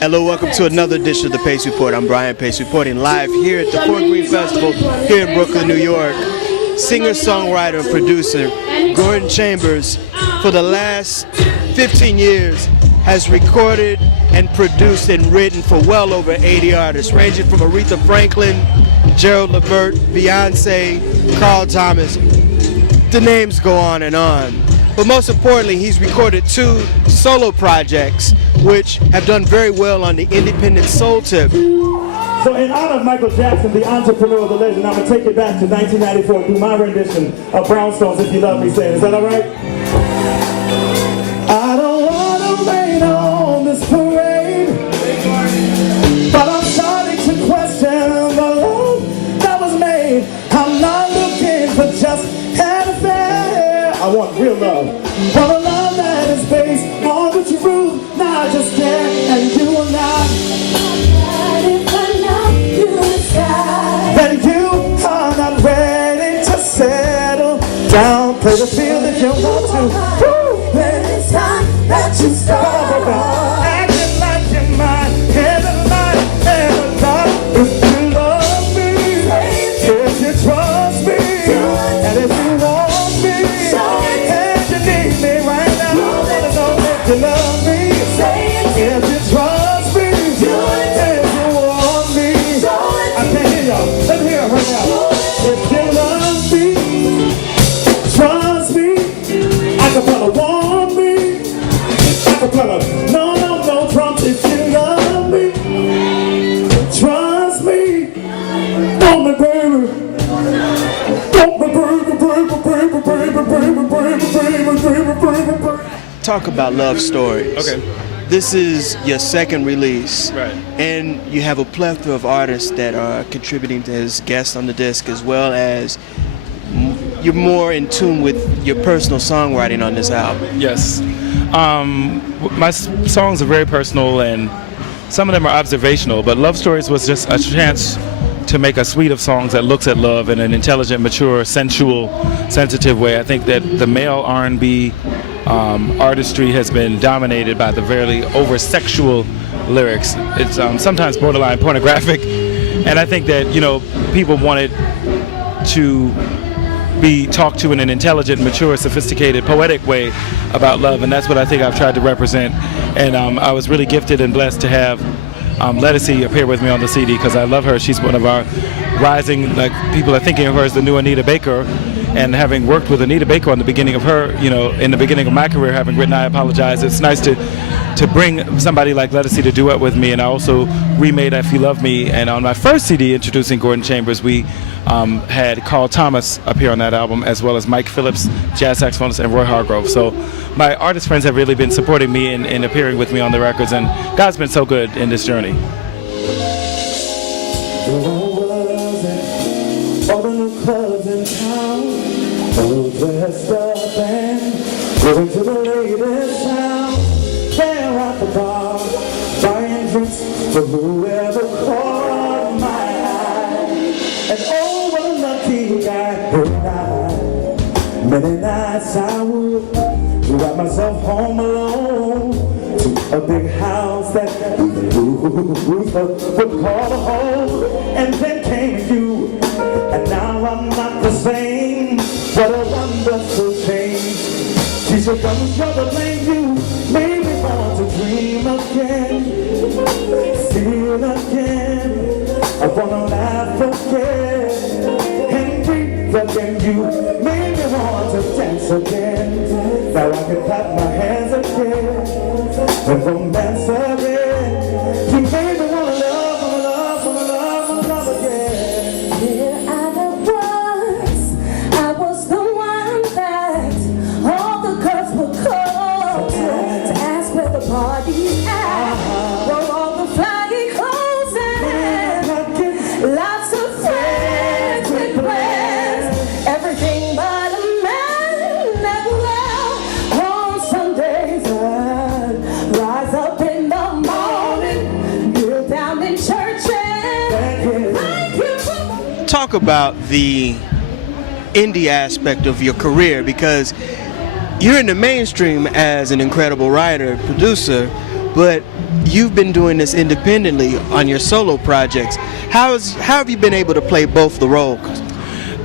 Hello, welcome to another edition of the Pace Report. I'm Brian Pace, reporting live here at the Fort Greene Festival here in Brooklyn, New York. Singer, songwriter, and producer Gordon Chambers, for the last 15 years, has recorded and produced and written for well over 80 artists, ranging from Aretha Franklin, Gerald Levert, Beyonce, Carl Thomas. The names go on and on. But most importantly, he's recorded 2 solo projects which have done very well on the independent soul tip. So in honor of Michael Jackson, the entrepreneur, the legend, I'm going to take it back to 1994 through my rendition of Brownstone's If You Love Me Say It. Is that all right? I don't want to rain on this parade, but I'm starting to question the love that was made. I'm not looking for just an affair. I want real love. Want a love that is based on the truth, not just care, and you will not. Then you are not ready to settle down. Play the field if you want to. When it's time that you start acting like you're mine, heaven light, heaven light. If you love me, if you trust me, and if you want me, and you need me right now, let us know if you love me. If you trust me, if you want me, I can't hear y'all. Let me hear it right now. If you love me, trust me, acapella want me, acapella, no, drums. If you love me, trust me, want me, baby, Talk about love stories. Okay. This is your second release, Right. and you have a plethora of artists that are contributing to his guests on the disc, as well as you're more in tune with your personal songwriting on this album. Yes. My songs are very personal, and some of them are observational, but Love Stories was just a chance to make a suite of songs that looks at love in an intelligent, mature, sensual, sensitive way. I think that the male R&B artistry has been dominated by the very over-sexual lyrics. It's sometimes borderline pornographic, and I think that, people wanted to be talked to in an intelligent, mature, sophisticated, poetic way about love, and that's what I think I've tried to represent. And I was really gifted and blessed to have Ledisi appear with me on the CD because I love her. She's one of our rising, people are thinking of her as the new Anita Baker. And having worked with Anita Baker on the beginning of her, in the beginning of my career, having written I Apologize, it's nice to bring somebody like Ledisi to duet with me. And I also remade If You Love Me. And on my first CD, introducing Gordon Chambers, we had Carl Thomas appear on that album, as well as Mike Phillips, jazz saxophonist, and Roy Hargrove. So my artist friends have really been supporting me in appearing with me on the records, and God's been so good in this journey. All the new clubs in town, all dressed up and going to the latest sound. They're at the bar, buying drinks for whoever caught my eye. And oh, what a lucky guy. Every night, many nights I would drive myself home alone to a big house that the roof would call a home. And then came you. And now I'm not the same. What a wonderful change. She said, don't show the blame. You made me want to dream again, feel again. I wanna laugh again and breathe again. You made me want to dance again. Now I can clap my hands again and romance again. You made me wanna love again. Parties at, where all the flying clothes and lots of friends with plans, everything but a man that well on Sundays I'd rise up in the morning, kneel down in church and thank you. Talk about the indie aspect of your career, because you're in the mainstream as an incredible writer, producer, but you've been doing this independently on your solo projects. How have you been able to play both the roles?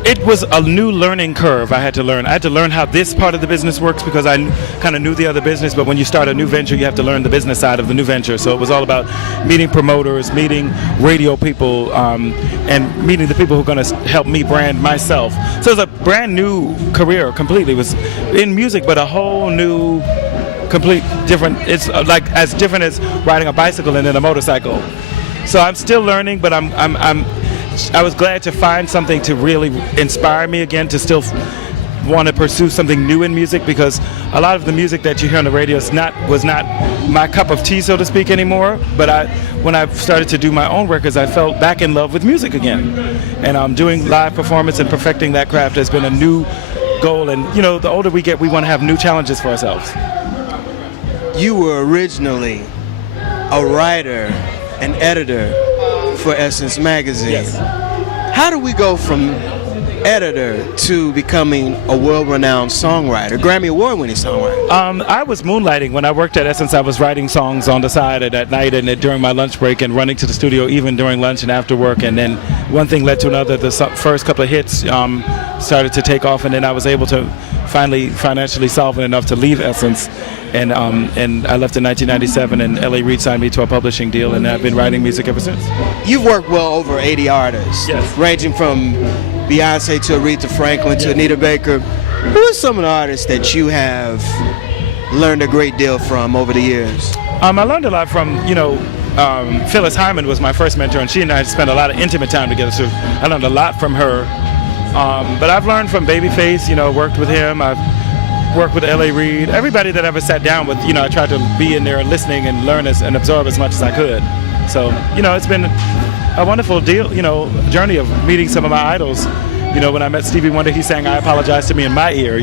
It was a new learning curve I had to learn. I had to learn how this part of the business works because I kind of knew the other business, but when you start a new venture, you have to learn the business side of the new venture. So it was all about meeting promoters, meeting radio people, and meeting the people who are going to help me brand myself. So it was a brand new career completely. It was in music, but a whole new, complete different, it's like as different as riding a bicycle and then a motorcycle. So I'm still learning, but I was glad to find something to really inspire me again to still want to pursue something new in music, because a lot of the music that you hear on the radio was not my cup of tea, so to speak, anymore. But when I started to do my own records, I felt back in love with music again. And doing live performance and perfecting that craft has been a new goal. And you know, the older we get, we want to have new challenges for ourselves. You were originally a writer and editor for Essence Magazine. Yes. How do we go from editor to becoming a world-renowned songwriter, Grammy-Award winning songwriter? I was moonlighting. When I worked at Essence, I was writing songs on the side and at night and during my lunch break and running to the studio even during lunch and after work. And then one thing led to another. The first couple of hits started to take off, and then I was able to finally financially solvent enough to leave Essence. And I left in 1997, and L.A. Reid signed me to a publishing deal, and I've been writing music ever since. You've worked well over 80 artists, yes, ranging from Beyonce to Aretha Franklin to Anita Baker. Who are some of the artists that you have learned a great deal from over the years? I learned a lot from, Phyllis Hyman was my first mentor, and she and I spent a lot of intimate time together, so I learned a lot from her. But I've learned from Babyface, worked with him. I've worked with L.A. Reid. Everybody that I ever sat down with, I tried to be in there listening and learn and absorb as much as I could. So, it's been a wonderful journey of meeting some of my idols. When I met Stevie Wonder, he sang "I Apologize" to me in my ear,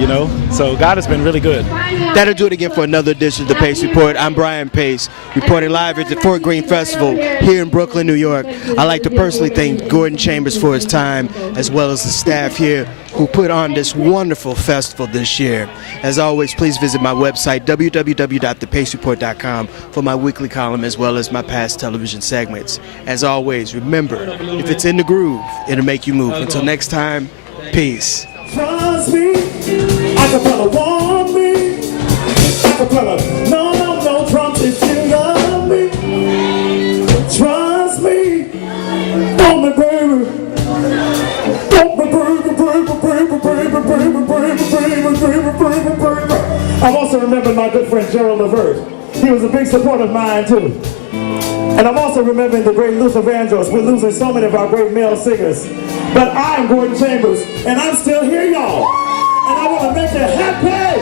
So God has been really good. That'll do it again for another edition of the Pace Report. I'm Brian Pace, reporting live at the Fort Greene Festival here in Brooklyn, New York. I'd like to personally thank Gordon Chambers for his time, as well as the staff here who put on this wonderful festival this year. As always, please visit my website, www.thepacereport.com, for my weekly column as well as my past television segments. As always, remember, if it's in the groove, it'll make you move. Until next time, peace. Trust me, acapella want me, acapella, no, trumps if you love me. Trust me, want me, baby. I'm also remembering my good friend Gerald Levert. He was a big supporter of mine too. And I'm also remembering the great Luther Vandross. We're losing so many of our great male singers. But I'm Gordon Chambers, and I'm still here, y'all. And I want to make you happy.